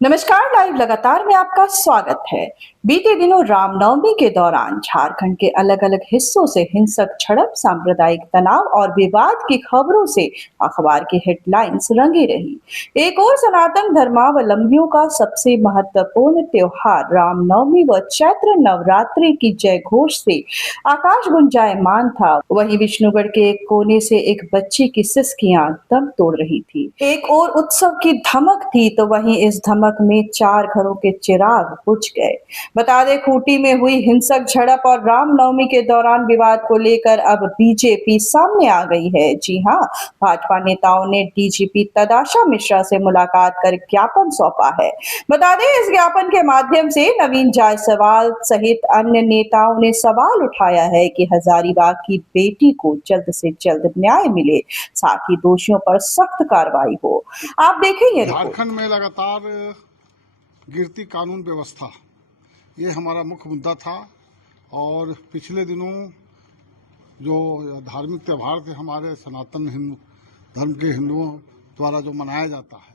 नमस्कार। लाइव लगातार में आपका स्वागत है। बीते दिनों रामनवमी के दौरान झारखंड के अलग अलग हिस्सों से हिंसक झड़प, सांप्रदायिक तनाव और विवाद की खबरों से अखबार की हेडलाइंस रंगी रही। एक और सनातन धर्मावलंबियों का सबसे महत्वपूर्ण त्योहार रामनवमी व चैत्र नवरात्रि की जय घोष से आकाश गुंजायमान था। वहीं विष्णुगढ़ के एक कोने से एक बच्ची की सिसकियां दम तोड़ रही थी। एक और उत्सव की धमक थी तो वहीं इस धमक में 4 घरों के चिराग बुझ गए। बता दें, खूंटी में हुई हिंसक झड़प और रामनवमी के दौरान विवाद को लेकर अब बीजेपी सामने आ गई है। जी हां, भाजपा नेताओं ने डीजीपी तदाशा मिश्रा से मुलाकात कर ज्ञापन सौंपा है। बता दें, इस ज्ञापन के माध्यम से नवीन जायसवाल सहित अन्य नेताओं ने सवाल उठाया है कि हजारीबाग की बेटी को जल्द से जल्द न्याय मिले, साथ ही दोषियों पर सख्त कार्रवाई हो। आप देखें ये रिपोर्ट। झारखंड में लगातार गिरती कानून व्यवस्था, ये हमारा मुख्य मुद्दा था। और पिछले दिनों जो धार्मिक त्यौहार थे हमारे सनातन हिंदू धर्म के हिंदुओं द्वारा जो मनाया जाता है,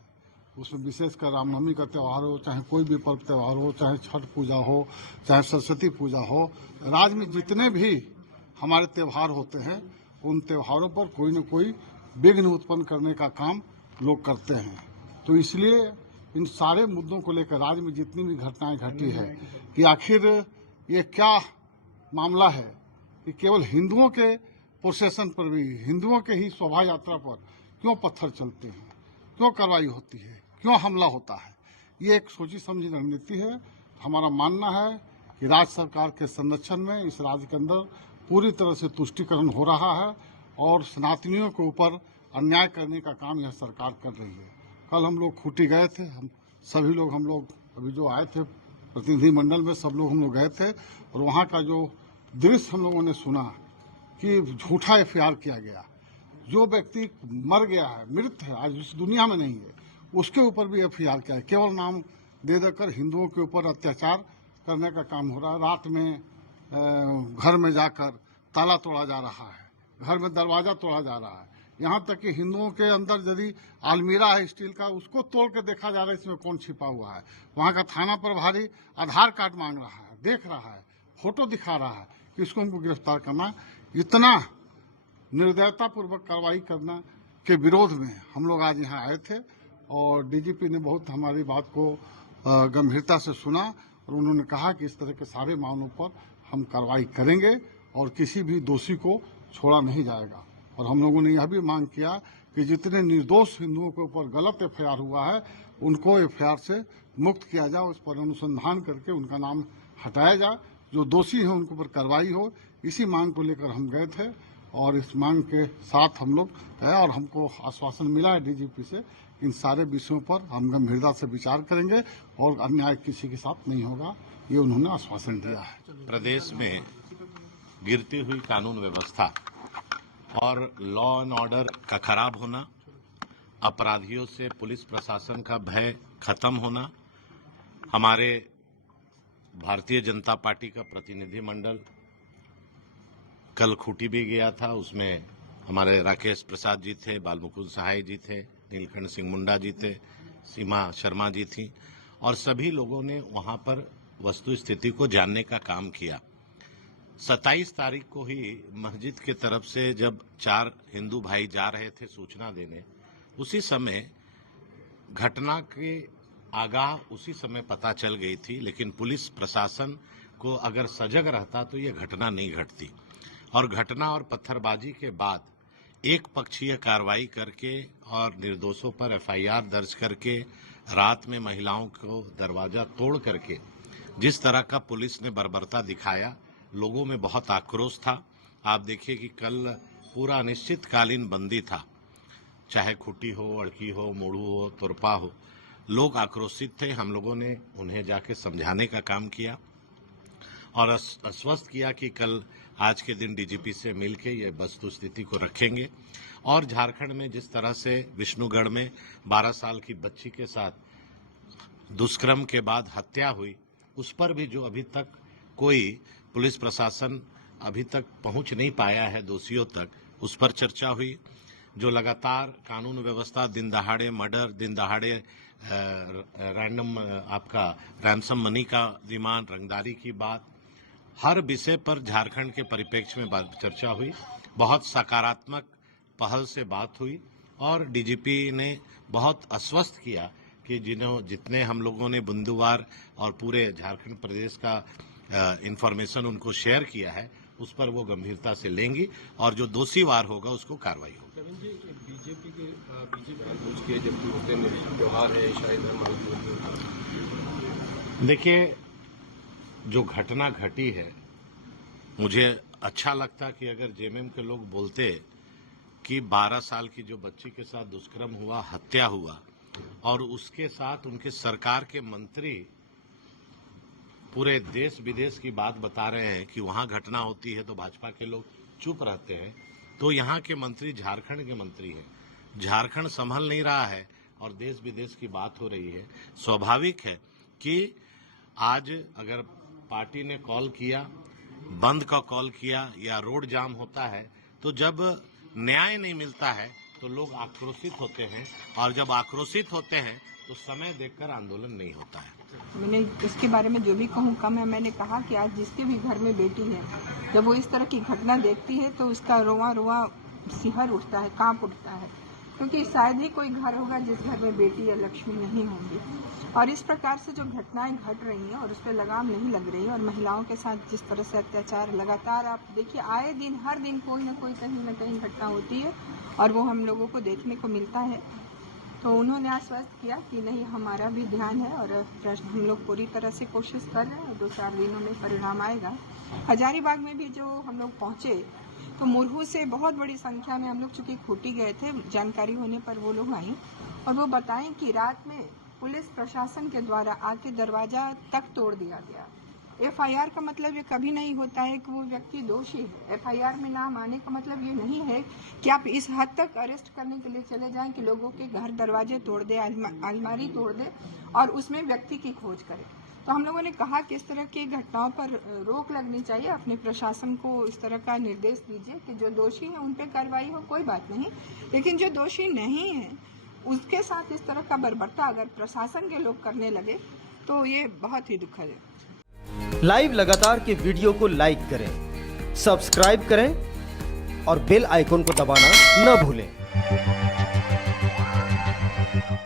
उसमें विशेषकर रामनवमी का त्यौहार हो, चाहे कोई भी पर्व त्यौहार हो, चाहे छठ पूजा हो, चाहे सरस्वती पूजा हो, राज्य में जितने भी हमारे त्यौहार होते हैं उन त्योहारों पर कोई न कोई विघ्न उत्पन्न करने का काम लोग करते हैं। तो इसलिए इन सारे मुद्दों को लेकर राज्य में जितनी भी घटनाएं घटी है कि आखिर ये क्या मामला है कि केवल हिंदुओं के प्रोसेशन पर भी, हिंदुओं के ही शोभा यात्रा पर क्यों पत्थर चलते हैं, क्यों कार्रवाई होती है, क्यों हमला होता है। ये एक सोची समझी रणनीति है। हमारा मानना है कि राज्य सरकार के संरक्षण में इस राज्य के अंदर पूरी तरह से तुष्टीकरण हो रहा है और सनातनियों के ऊपर अन्याय करने का काम यह सरकार कर रही है। कल हम लोग खूंटी गए थे, हम सभी लोग अभी जो आए थे प्रतिनिधि मंडल में, सब लोग हम लोग गए थे और वहाँ का जो दृश्य हम लोगों ने सुना कि झूठा एफआईआर किया गया। जो व्यक्ति मर गया है, मृत है, आज इस दुनिया में नहीं है, उसके ऊपर भी एफआईआर किया है। केवल नाम दे देकर हिंदुओं के ऊपर अत्याचार करने का काम हो रहा है। रात में घर में जाकर ताला तोड़ा जा रहा है, घर में दरवाजा तोड़ा जा रहा है। यहाँ तक कि हिंदुओं के अंदर यदि अलमीरा है स्टील का, उसको तोड़ के देखा जा रहा है इसमें कौन छिपा हुआ है। वहाँ का थाना प्रभारी आधार कार्ड मांग रहा है, देख रहा है, फोटो दिखा रहा है कि इसको हमको गिरफ्तार करना। इतना निर्दयतापूर्वक कार्रवाई करना के विरोध में हम लोग आज यहाँ आए थे और डीजीपी ने बहुत हमारी बात को गंभीरता से सुना और उन्होंने कहा कि इस तरह के सारे मामलों पर हम कार्रवाई करेंगे और किसी भी दोषी को छोड़ा नहीं जाएगा। और हम लोगों ने यह भी मांग किया कि जितने निर्दोष हिंदुओं के ऊपर गलत एफआईआर हुआ है उनको एफआईआर से मुक्त किया जाए, उस पर अनुसंधान करके उनका नाम हटाया जाए, जो दोषी है उनके ऊपर कार्रवाई हो। इसी मांग को लेकर हम गए थे और इस मांग के साथ हम लोग गए और हमको आश्वासन मिला है डीजीपी से, इन सारे विषयों पर हम गंभीरता से विचार करेंगे और अन्याय किसी के साथ नहीं होगा, ये उन्होंने आश्वासन दिया है। प्रदेश में गिरती हुई कानून व्यवस्था और लॉ एंड ऑर्डर का खराब होना, अपराधियों से पुलिस प्रशासन का भय खत्म होना, हमारे भारतीय जनता पार्टी का प्रतिनिधिमंडल कल खूंटी भी गया था। उसमें हमारे राकेश प्रसाद जी थे, बालमुकुंद सहाय जी थे, नीलकंठ सिंह मुंडा जी थे, सीमा शर्मा जी थी और सभी लोगों ने वहां पर वस्तु स्थिति को जानने का काम किया। 27 तारीख को ही मस्जिद की तरफ से जब 4 हिंदू भाई जा रहे थे सूचना देने, उसी समय घटना के आगाह उसी समय पता चल गई थी, लेकिन पुलिस प्रशासन को अगर सजग रहता तो यह घटना नहीं घटती। और घटना और पत्थरबाजी के बाद एक पक्षीय कार्रवाई करके और निर्दोषों पर एफआईआर दर्ज करके रात में महिलाओं को दरवाजा तोड़ करके जिस तरह का पुलिस ने बर्बरता दिखाया, लोगों में बहुत आक्रोश था। आप देखिए कि कल पूरा अनिश्चितकालीन बंदी था, चाहे खूंटी हो, अड़की हो, मोड़ू हो, तुरपा हो, लोग आक्रोशित थे। हम लोगों ने उन्हें जाके समझाने का काम किया और आश्वस्त किया कि कल आज के दिन डीजीपी से मिलके ये वस्तु स्थिति को रखेंगे। और झारखंड में जिस तरह से विष्णुगढ़ में 12 साल की बच्ची के साथ दुष्कर्म के बाद हत्या हुई, उस पर भी जो अभी तक कोई पुलिस प्रशासन अभी तक पहुंच नहीं पाया है दोषियों तक, उस पर चर्चा हुई। जो लगातार कानून व्यवस्था, दिन दहाड़े मर्डर, दिन दहाड़े रैंडम आपका रैंसम मनी का डिमांड, रंगदारी की बात, हर विषय पर झारखंड के परिप्रेक्ष्य में चर्चा हुई। बहुत सकारात्मक पहल से बात हुई और डीजीपी ने बहुत आश्वस्त किया कि जितने हम लोगों ने बिंदुवार और पूरे झारखंड प्रदेश का इंफॉर्मेशन उनको शेयर किया है उस पर वो गंभीरता से लेंगी और जो दोषी वार होगा उसको कार्रवाई होगी। रविंद्र जी, बीजेपी के पीछे जानबूझ के जबकि होते नहीं व्यवहार है शायद। देखिए, जो घटना घटी है, मुझे अच्छा लगता कि अगर जेएमएम के लोग बोलते कि 12 साल की जो बच्ची के साथ दुष्कर्म हुआ, हत्या हुआ और उसके साथ उनके सरकार के मंत्री पूरे देश विदेश की बात बता रहे हैं कि वहां घटना होती है तो भाजपा के लोग चुप रहते हैं, तो यहाँ के मंत्री झारखंड के मंत्री हैं। झारखंड संभल नहीं रहा है और देश विदेश की बात हो रही है। स्वाभाविक है कि आज अगर पार्टी ने कॉल किया, बंद का कॉल किया या रोड जाम होता है, तो जब न्याय नहीं मिलता है तो लोग आक्रोशित होते हैं और जब आक्रोशित होते हैं तो समय देखकर आंदोलन नहीं होता है। मैंने इसके बारे में जो भी कहूँ कम है। मैंने कहा कि आज जिसके भी घर में बेटी है, जब वो इस तरह की घटना देखती है तो उसका रोआ रोआ सिहर उठता है, कांप उठता है, क्योंकि शायद ही कोई घर होगा जिस घर में बेटी या लक्ष्मी नहीं होंगी। और इस प्रकार से जो घटनाएं घट रही हैं और उस पर लगाम नहीं लग रही है और महिलाओं के साथ जिस तरह से अत्याचार लगातार आप देखिए, आए दिन हर दिन कोई ना कोई कहीं ना कहीं घटना होती है और वो हम लोगों को देखने को मिलता है। तो उन्होंने आश्वस्त किया कि नहीं, हमारा भी ध्यान है और हम लोग पूरी तरह से कोशिश कर रहे हैं। 2-4 दिनों में परिणाम आएगा। हजारीबाग में भी जो हम लोग पहुँचे तो मुरहू से बहुत बड़ी संख्या में हम लोग चूँकि खूंटी गए थे, जानकारी होने पर वो लोग आई और वो बताएं कि रात में पुलिस प्रशासन के द्वारा आके दरवाजा तक तोड़ दिया गया। एफआईआर का मतलब ये कभी नहीं होता है कि वो व्यक्ति दोषी है। एफआईआर में नाम आने का मतलब ये नहीं है कि आप इस हद तक अरेस्ट करने के लिए चले जाएं कि लोगों के घर दरवाजे तोड़ दे, अलमारी तोड़ दे और उसमें व्यक्ति की खोज करें। तो हम लोगों ने कहा कि इस तरह की घटनाओं पर रोक लगनी चाहिए। अपने प्रशासन को इस तरह का निर्देश दीजिए कि जो दोषी है उन पर कार्रवाई हो, कोई बात नहीं, लेकिन जो दोषी नहीं है उसके साथ इस तरह का बर्बरता अगर प्रशासन के लोग करने लगे तो ये बहुत ही दुखद है। लाइव लगातार के वीडियो को लाइक करें, सब्सक्राइब करें और बेल आइकन को दबाना न भूलें।